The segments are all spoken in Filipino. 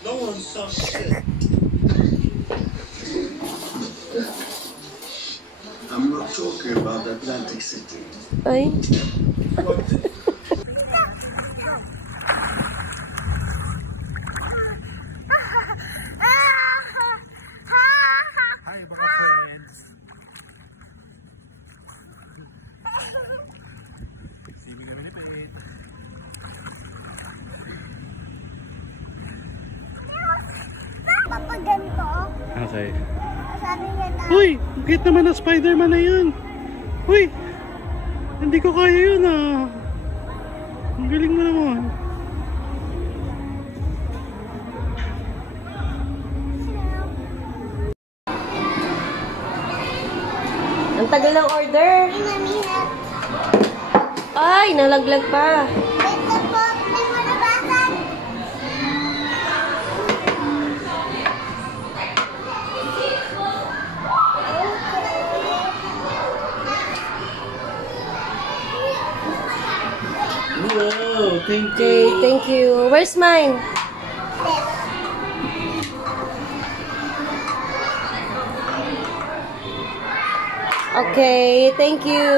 No one saw shit. I'm not talking about Atlantic City. Ay. Hi, mga friends. Sibig kami ni Pete. Papa ganito. Okay. Sabi niya na. Uy! Bakit naman na Spider-Man na yun? Uy! Hindi ko kaya yun ah. Ang galing mo naman. Ang tagal ng order. Ay, nalaglag pa. Wait na po. Hindi mo nabasag. Wow! Thank you! Okay, thank you. Where's mine? Okay, thank you.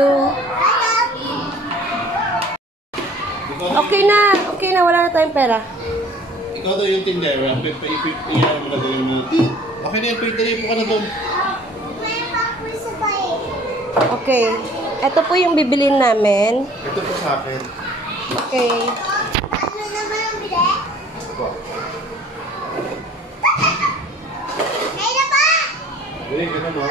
Okay na, wala na tayong pera. Ikaw daw yung tindera. Iyan mo na daw yung... Okay na yan, pagdali po ka na doon. Okay, ito po yung bibilin namin. Ito po sa akin. Okay. Ano naman ang bili? Ito. Ay na pa! Hindi, ganun o.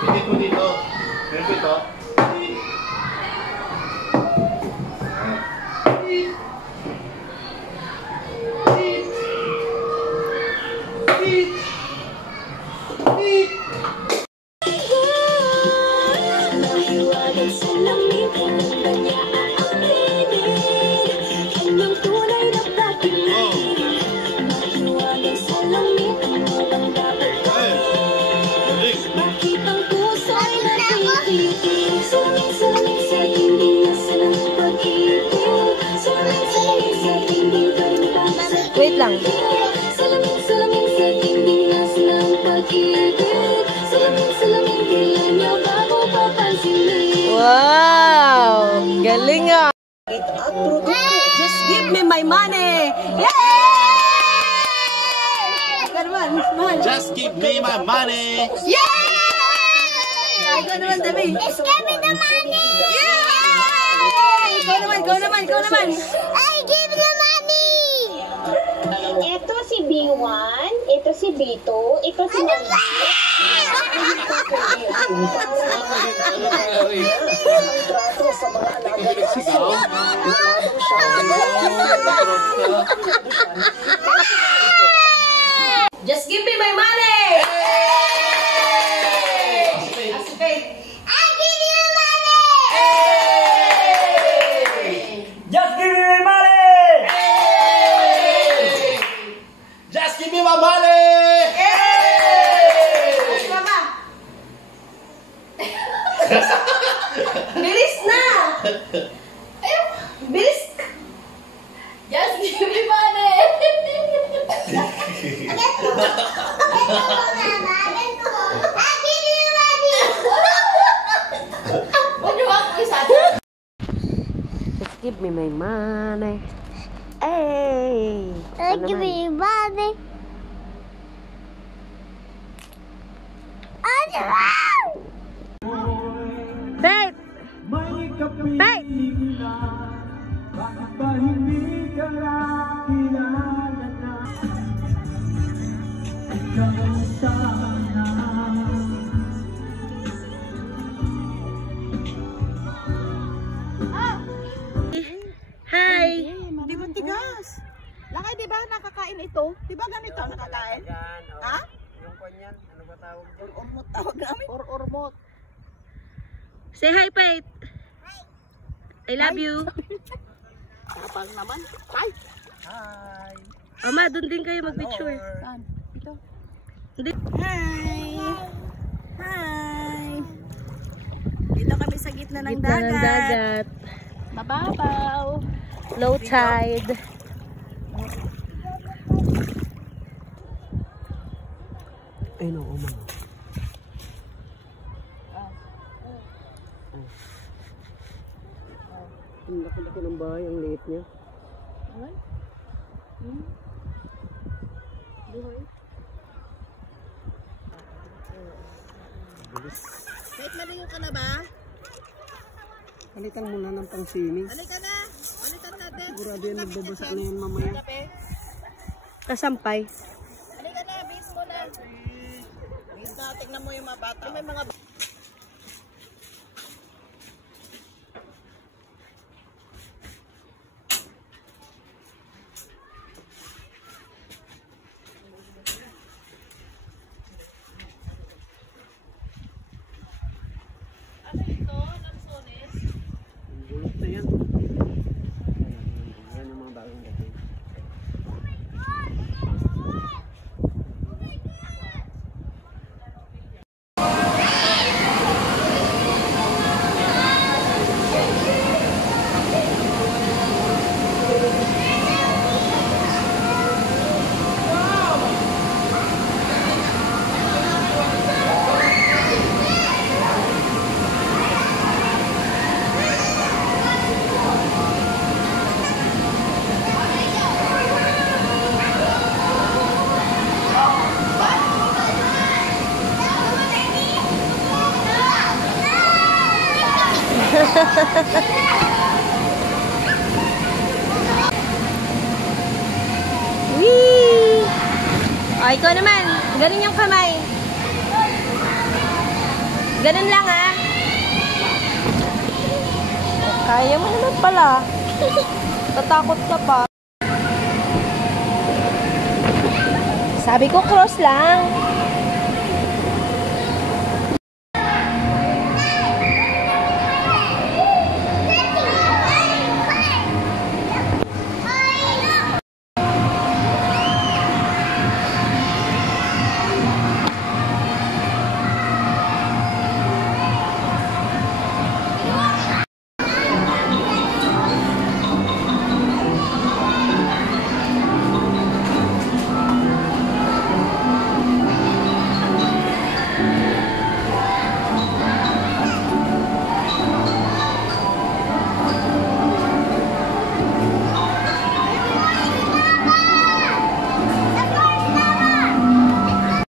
Hindi po dito. Meron po ito. Wait lang. Wow! Galing ah! Just give me my money! Yay! Just give me my money! Yay! Ikaw naman, Debbie. Just give me the money! Yay! Ikaw naman. I give the money! Ito si B1, ito si B2, ito si Ano ba? Just give me my money! I give you money! Just give me my money! Just give me my money! Mama! Bilis na! Ayun! Bilis! Just give me money! Just give me my money. Hey! I give you money. Babe! Babe! Hi! Di ba tigas? Lakay, di ba nakakain ito? Di ba ganito nakakain? Ha? Yung kanyan, ano ba tawag dyan? Ormot tawag namin. Ormot. Say hi, Pate! I love you! Kapal naman. Hi! Hi! Mama, doon din kayo mag-picture. Saan? Ito. Hindi. Hi! Hi! Dito kami sa gitna ng Gitna ng dagat. dagat. Mababaw. Low tide. Ay, no, man. Ang laki-laki ng bahay, ang liit niya. Wait, maligo ka na ba? Palitan mo na ng pang-swimming. Halika na. Palitan natin. Sigurado yan, nagbabasa na yan mamaya. Kape. Kasampay. Halika na, bis mo na. Bis na, tignan mo yung mga bata. May mga Ang gulot na yan. Yan ang mga bagong dating. Whee! O, ikaw naman. Ganun yung kamay. Ganun lang, ha? Kaya mo naman pala. Tatakot ka pa. Sabi ko cross lang.